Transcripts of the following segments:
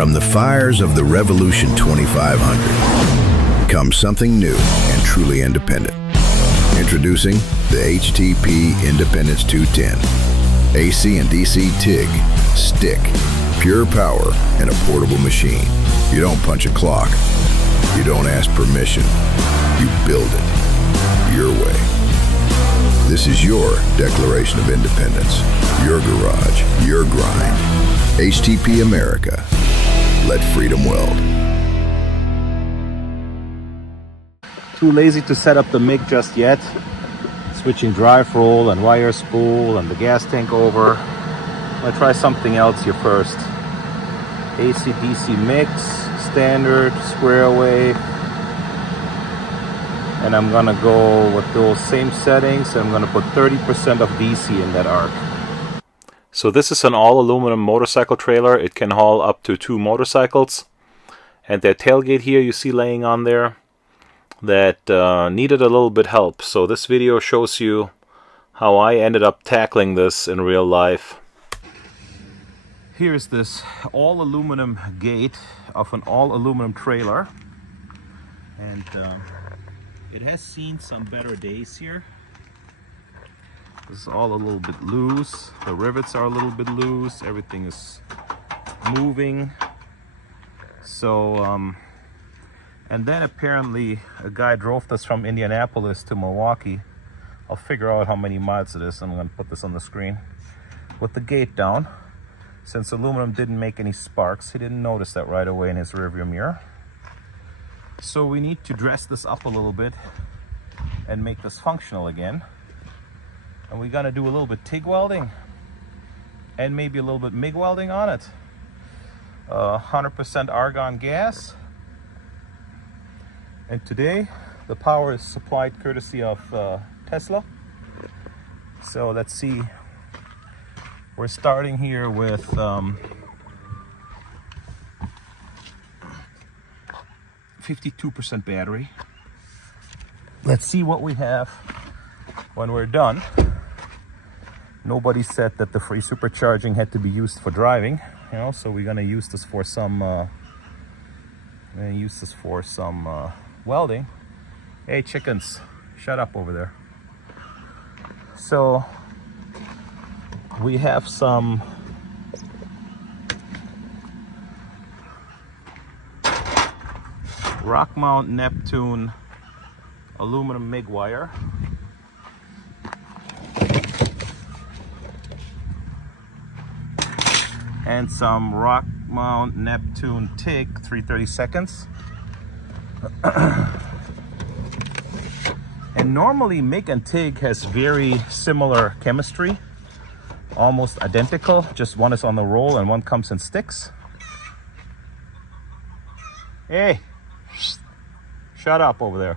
From the fires of the Revolution 2500 comes something new and truly independent. Introducing the HTP Independence 210. AC and DC TIG, stick, pure power, and a portable machine. You don't punch a clock. You don't ask permission. You build it your way. This is your Declaration of Independence. Your garage, your grind. HTP America. Let freedom weld. Too lazy to set up the MIG just yet. Switching drive roll and wire spool and the gas tank over. I'm gonna try something else here first. AC/DC mix, standard, square wave. And I'm gonna go with those same settings. I'm gonna put 30% of DC in that arc. So this is an all aluminum motorcycle trailer. It can haul up to 2 motorcycles. And that tailgate here you see laying on there, that needed a little bit help. So this video shows you how I ended up tackling this in real life. Here's this all aluminum gate of an all aluminum trailer. And it has seen some better days here. This is all a little bit loose. The rivets are a little bit loose. Everything is moving. So, and then apparently a guy drove this from Indianapolis to Milwaukee. I'll figure out how many miles it is. I'm going to put this on the screen. With the gate down. Since aluminum didn't make any sparks, he didn't notice that right away in his rearview mirror. So we need to dress this up a little bit and make this functional again. And we're gonna do a little bit TIG welding and maybe a little bit MIG welding on it. 100% argon gas. And today the power is supplied courtesy of Tesla. So let's see. We're starting here with 52% battery. Let's see what we have when we're done. Nobody said that the free supercharging had to be used for driving, you know, so we're gonna use this for some welding. Hey chickens, shut up over there. So we have some rock mount Neptune aluminum MIG wire. And some rock mount Neptune TIG 3/32. And normally MIG and TIG has very similar chemistry, almost identical, just one is on the roll and one comes in sticks. Hey, shut up over there.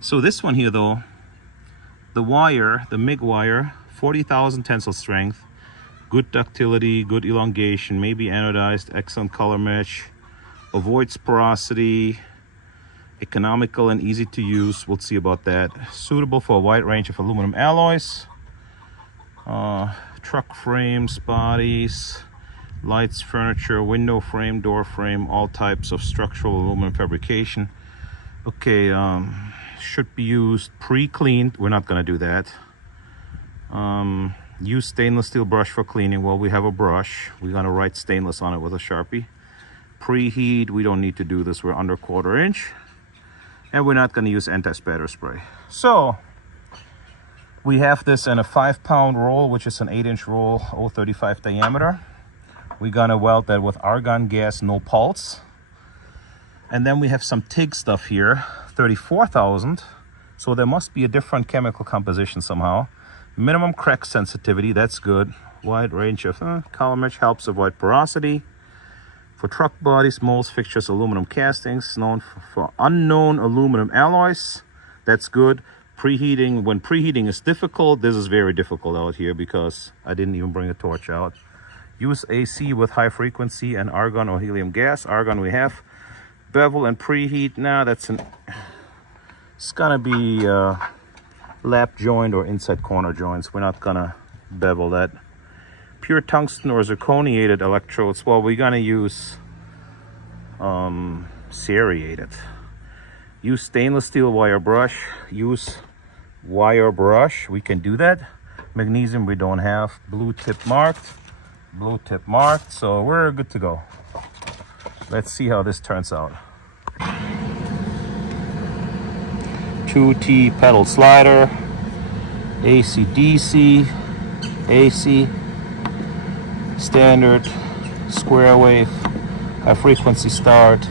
So this one here though, the wire, the MIG wire, 40,000 tensile strength, good ductility, good elongation, maybe anodized, excellent color match, avoids porosity, economical and easy to use, we'll see about that. Suitable for a wide range of aluminum alloys, truck frames, bodies, lights, furniture, window frame, door frame, all types of structural aluminum fabrication. Okay, should be used pre-cleaned. We're not going to do that. Use stainless steel brush for cleaning. Well, we have a brush. We're going to write stainless on it with a Sharpie. Preheat, we don't need to do this. We're under 1/4 inch. And we're not going to use anti-spatter spray. So we have this in a 5-pound roll, which is an 8-inch roll, 0.35 diameter. We're going to weld that with argon gas, no pulse. And then we have some TIG stuff here, 34,000. So there must be a different chemical composition somehow. Minimum crack sensitivity, that's good. Wide range of color match, helps avoid porosity. For truck bodies, molds, fixtures, aluminum castings, known for unknown aluminum alloys. That's good. Preheating, when preheating is difficult, this is very difficult out here because I didn't even bring a torch out. Use AC with high frequency and argon or helium gas. Argon we have. Bevel and preheat, now that's it's gonna be lap joint or inside corner joints. We're not gonna bevel that. pure tungsten or zirconiated electrodes, well, we're gonna use serrated. Use stainless steel wire brush. Use wire brush. We can do that. Magnesium we don't have. Blue tip marked. Blue tip marked. So we're good to go. Let's see how this turns out. 2T pedal slider. AC DC. AC. Standard. Square wave. High frequency start.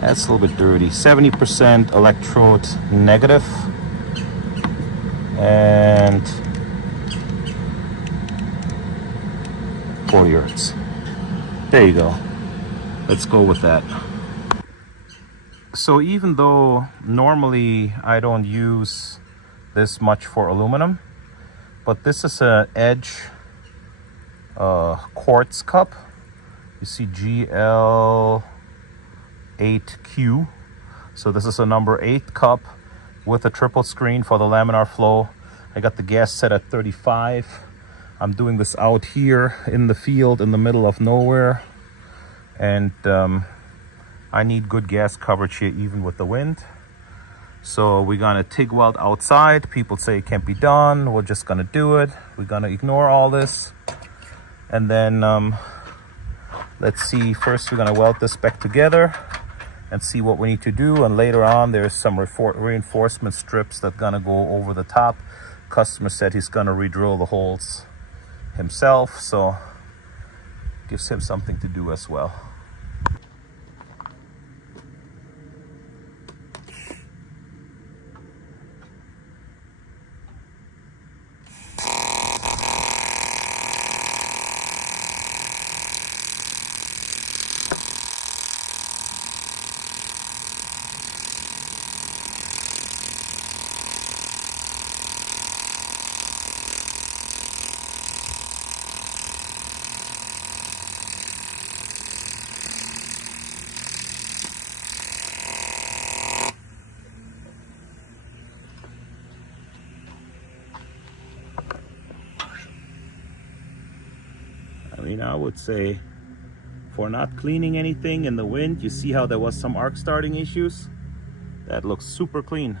That's a little bit dirty. 70% electrode negative. And 40 hertz. There you go. Let's go with that. So even though normally I don't use this much for aluminum, but this is an edge quartz cup. You see GL8Q. So this is a number 8 cup with a triple screen for the laminar flow. I got the gas set at 35. I'm doing this out here in the field in the middle of nowhere. And I need good gas coverage here even with the wind. So we're gonna TIG weld outside. People say it can't be done. We're just gonna do it. We're gonna ignore all this. And then let's see, first we're gonna weld this back together and see what we need to do. And later on, there's some reinforcement strips that gonna go over the top. Customer said he's gonna re-drill the holes himself, so gives him something to do as well. I mean, I would say for not cleaning anything in the wind, you see how there was some arc starting issues? That looks super clean.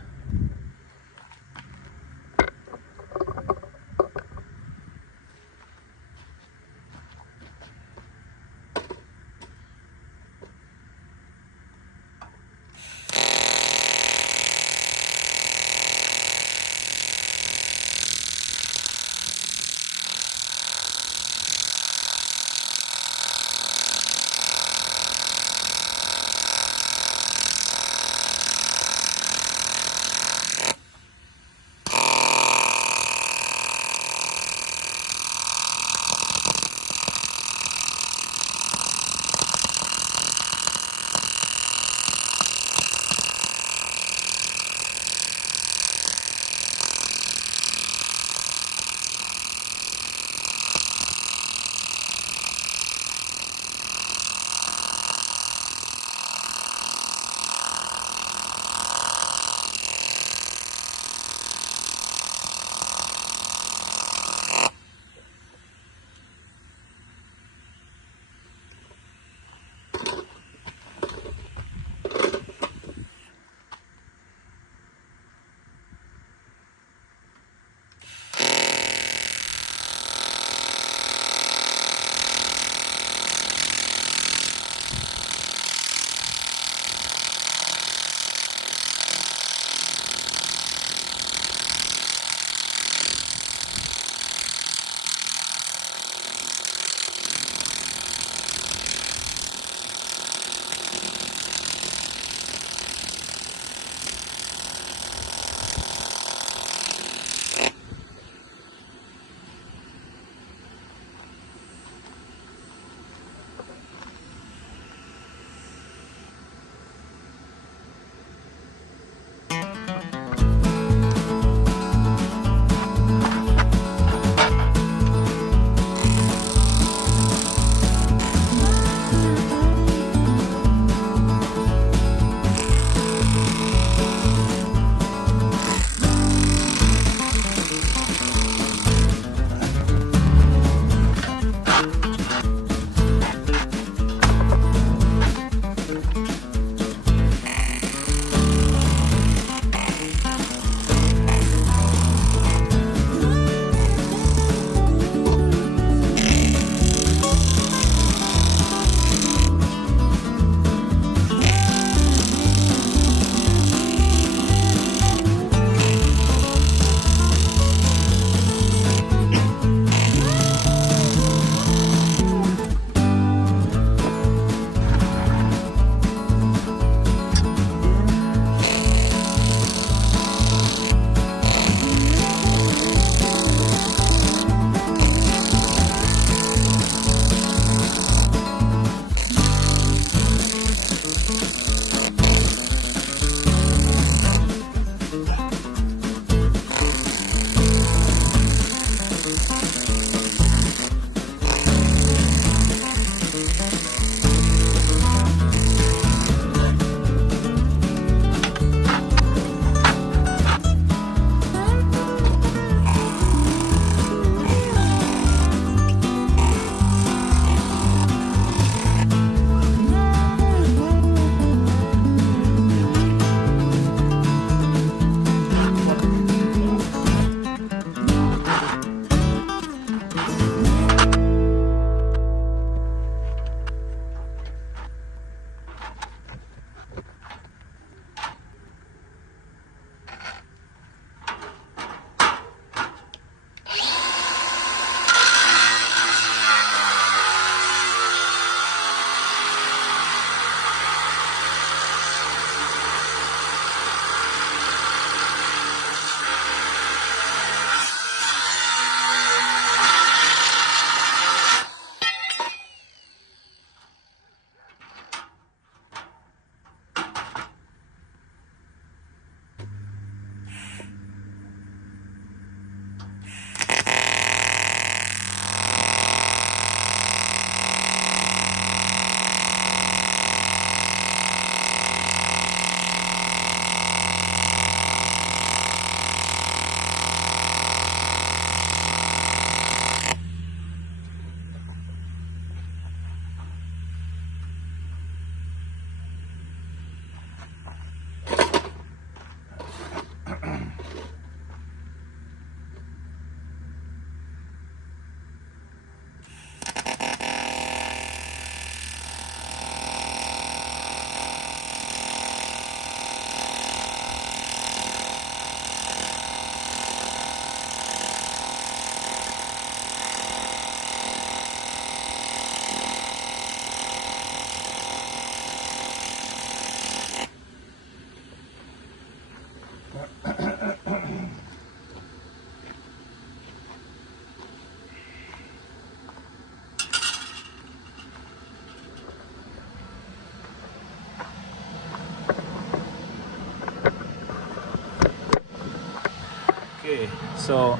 Okay, so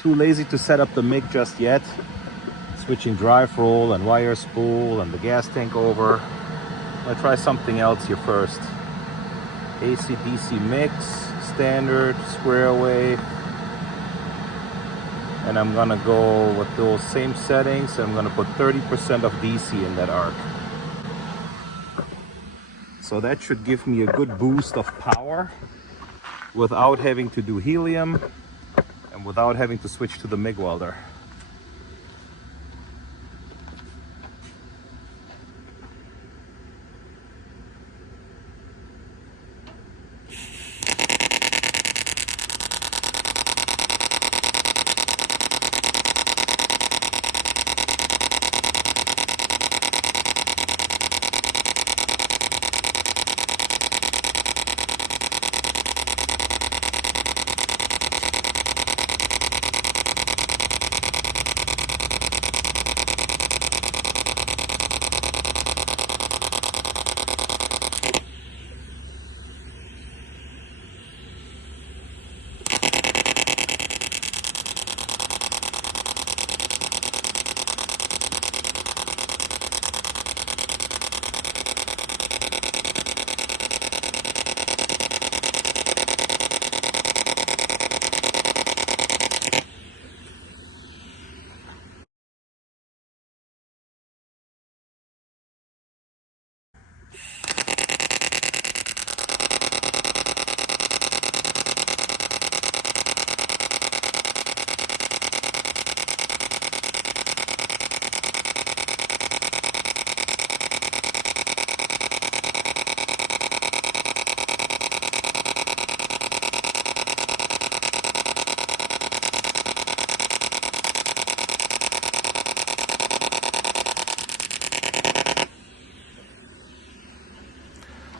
too lazy to set up the MIG just yet. Switching drive roll and wire spool and the gas tank over. I'm gonna try something else here first. AC/DC mix, standard, square wave. And I'm gonna go with those same settings. I'm gonna put 30% of DC in that arc. So that should give me a good boost of power without having to do helium and without having to switch to the MIG welder.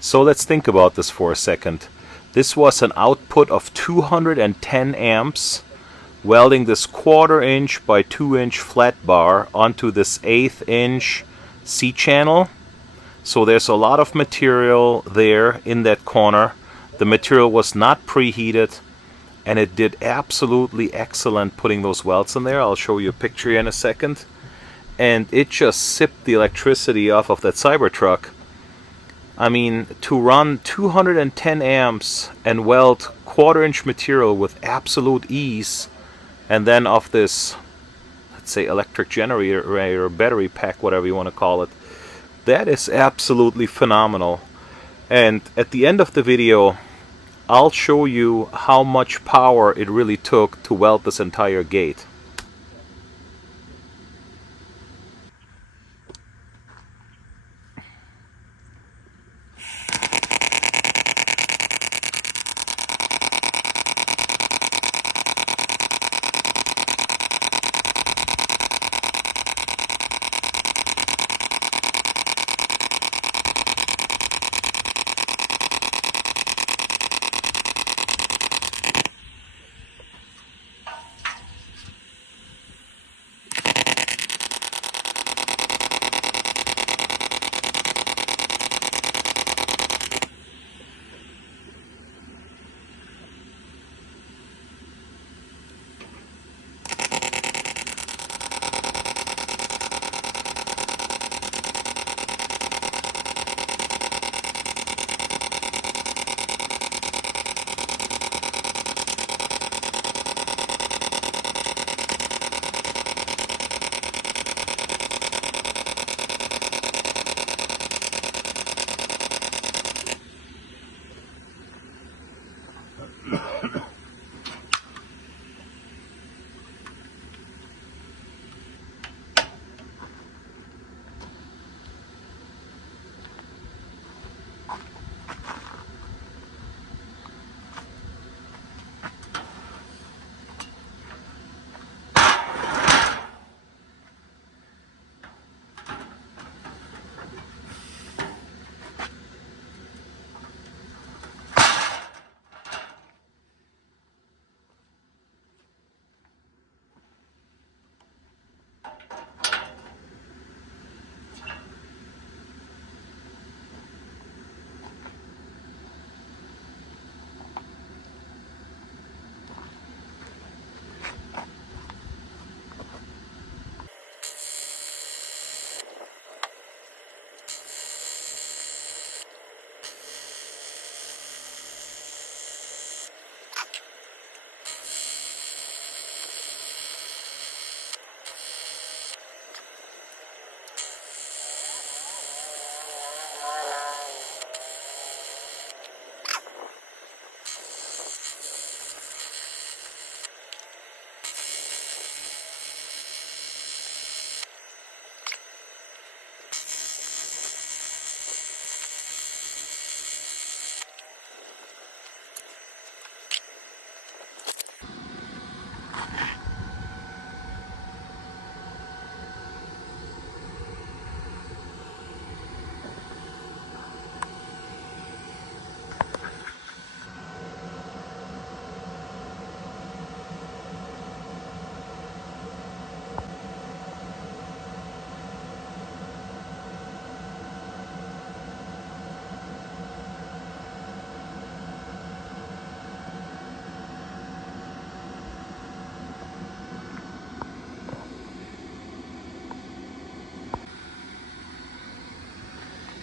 So let's think about this for a second. This was an output of 210 amps, welding this 1/4 inch by 2 inch flat bar onto this 1/8 inch C-channel. So there's a lot of material there in that corner. The material was not preheated, and it did absolutely excellent putting those welds in there. I'll show you a picture here in a second. And it just sipped the electricity off of that Cybertruck. I mean, to run 210 amps and weld 1/4 inch material with absolute ease, and then off this, let's say, electric generator or battery pack, whatever you want to call it, that is absolutely phenomenal. And at the end of the video, I'll show you how much power it really took to weld this entire gate.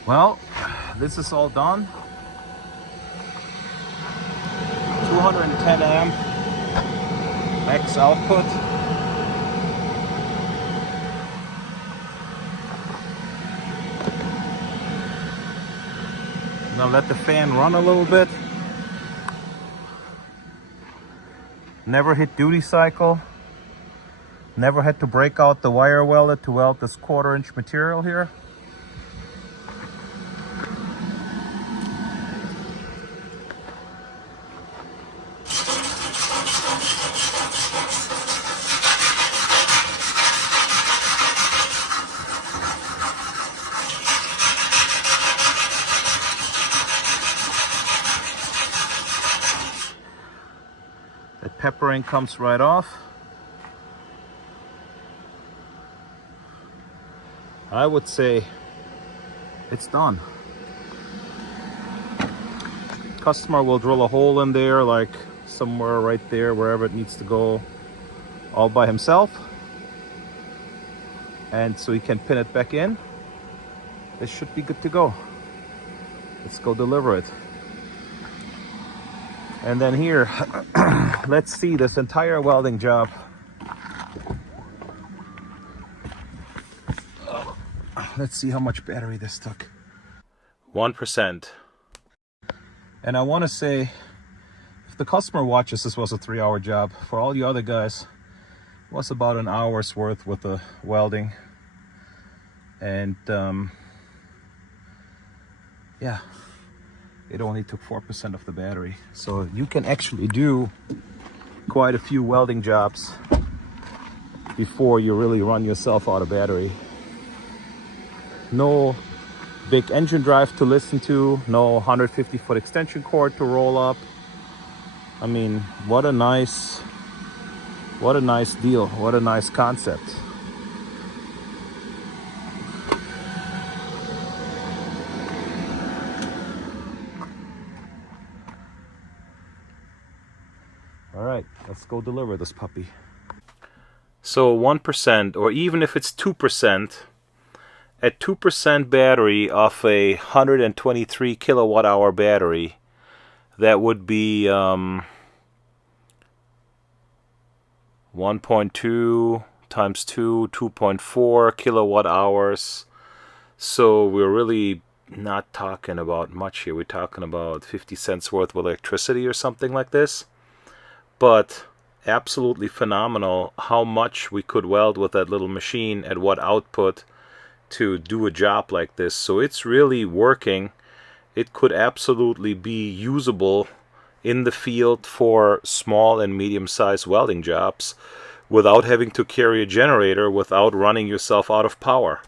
Well, this is all done. 210 amp max output. Now let the fan run a little bit. Never hit duty cycle. Never had to break out the wire welder to weld this 1/4 inch material here. That peppering comes right off. I would say it's done. Customer will drill a hole in there, like somewhere right there, wherever it needs to go, all by himself. And so he can pin it back in. This should be good to go. Let's go deliver it. And then here, let's see this entire welding job. Let's see how much battery this took. 1%. And I want to say, if the customer watches, this was a 3-hour job. For all you other guys, it was about an hour's worth with the welding. And yeah, it only took 4% of the battery. So you can actually do quite a few welding jobs before you really run yourself out of battery. No big engine drive to listen to, no 150-foot extension cord to roll up. I mean, what a nice deal, what a nice concept. All right, let's go deliver this puppy. So 1%, or even if it's 2%, at 2% battery of a 123 kilowatt hour battery, that would be 1.2 times 2, 2.4 kilowatt hours. So we're really not talking about much here. We're talking about 50 cents worth of electricity or something like this. But absolutely phenomenal how much we could weld with that little machine, at what output, to do a job like this. So it's really working. It could absolutely be usable in the field for small and medium-sized welding jobs without having to carry a generator, without running yourself out of power.